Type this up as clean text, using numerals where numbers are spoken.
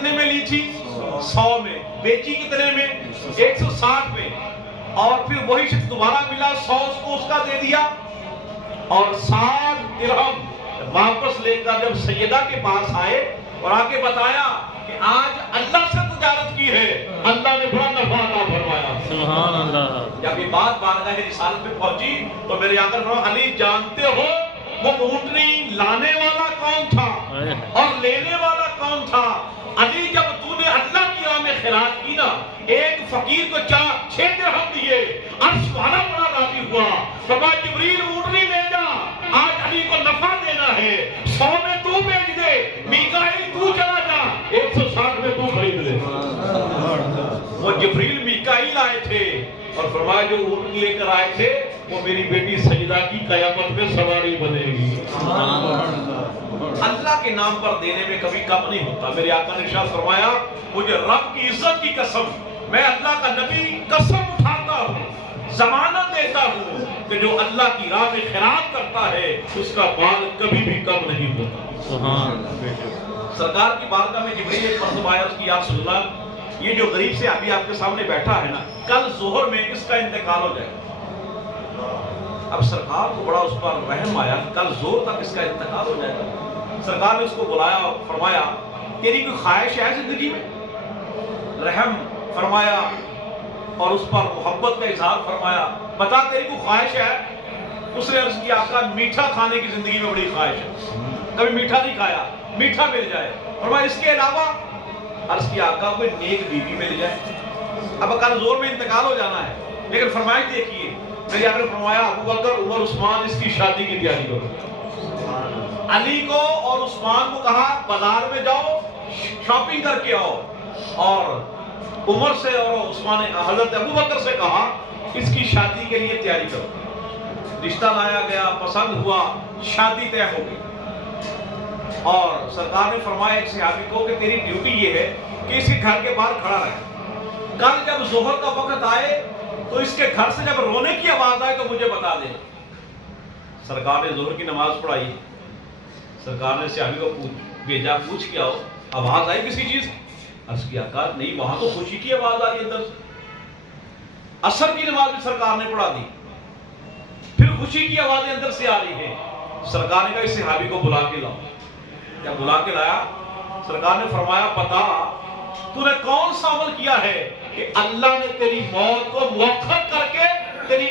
کتنے میں لی تھی؟ 100 میں. بیچی کتنے میں؟ 160 میں. اور پھر وہی شخص دوبارہ ملا، 100 کو اس کا دے دیا، اور 60 درہم واپس لے کر جب سیدہ کے پاس آئے اور آ کے بتایا کہ آج اللہ سے تجارت کی ہے، اللہ نے بڑا نفع عطا فرمایا. سبحان اللہ. جب یہ بات بارگاہ رسالت میں پہنچی تو میرے آقا نے فرمایا علی جانتے ہو وہ اونٹنی لانے والا کون تھا اور لینے والا کون تھا؟ علی جب تو نے اللہ کی راہ میں خیرات کی نا، ایک فقیر کو 6 درہم دیے، عرش والا بڑا راضی ہوا. فرمایا جبریل اونٹنی لے جا، آج علی کو نفع دینا ہے، 100 میں تو بیچ دے، میکائیل تو چلا جا، 160 میں تو خرید لے. وہ جبریل میکائیل آئے تھے اور فرمایا جو اونٹنی لے کر آئے تھے وہ میری بیٹی سجدہ کی قیامت میں سواری بنے گی. اللہ کے نام پر دینے میں کبھی کم نہیں ہوتا. میرے آقا نے ارشاد فرمایا مجھے رب کی عزت کی قسم، میں اللہ کا نبی قسم اٹھاتا ہوں، ضمانت دیتا ہوں کہ جو اللہ کی راہ میں خیرات کرتا ہے اس کا مال کبھی بھی کم نہیں ہوتا. سرکار کی بارگاہ میں جبریل ایک مرتبہ آیا، اس کی یا رسول اللہ یہ جو غریب سے ابھی آپ کے سامنے بیٹھا ہے نا، کل ظہر میں اس کا انتقال ہو جائے. اب سرکار کو بڑا اس پر رحم آیا، کل زور تک اس کا انتقال ہو جائے گا. سرکار نے اس کو بلایا اور فرمایا تیری کوئی خواہش ہے زندگی میں؟ رحم فرمایا اور اس پر محبت کا اظہار فرمایا، بتا تیری کوئی خواہش ہے؟ اس نے عرض کیا آقا میٹھا کھانے کی زندگی میں بڑی خواہش ہے، کبھی میٹھا نہیں کھایا، میٹھا مل جائے. فرمایا اس کے علاوہ؟ عرض کیا آقا کوئی نیک بیوی مل جائے. اب کل زور میں انتقال ہو جانا ہے، لیکن فرمائش دیکھیے میری آقا نے فرمایا ابو بکر عمر عثمان اس کی شادی کی تیاری کرو. علی کو اور عثمان کو کہا بازار میں جاؤ شاپنگ کر کے آؤ، اور عمر سے اور عثمان حضرت ابو بکر سے کہا اس کی شادی کے لیے تیاری کرو. رشتہ لایا گیا، پسند ہوا، شادی طے ہو گئی. اور سرکار نے فرمایا ایک صحابی کو کہ تیری ڈیوٹی یہ ہے کہ اس کے گھر کے باہر کھڑا رہے، کل جب ظہر کا وقت آئے تو اس کے گھر سے جب رونے کی آواز آئے تو مجھے بتا دے. سرکار نے ظہر کی نماز پڑھائی، سرکار نے صحابی کو بھیجا پوچھ کے آؤ آواز آئی کسی چیز؟ عرض کیا آقا نہیں وہاں تو خوشی کی آواز آ رہی ہے اندر سے. عصر کی نماز بھی سرکار نے پڑھا دی، پھر خوشی کی آوازیں اندر سے آ رہی ہیں. سرکار نے کہا اس صحابی کو بلا کے لاؤ. جب بلا کے لایا سرکار نے فرمایا بتا تو نے کون سا عمل کیا ہے کہ اللہ نے تیری موت کو مؤخر کر کے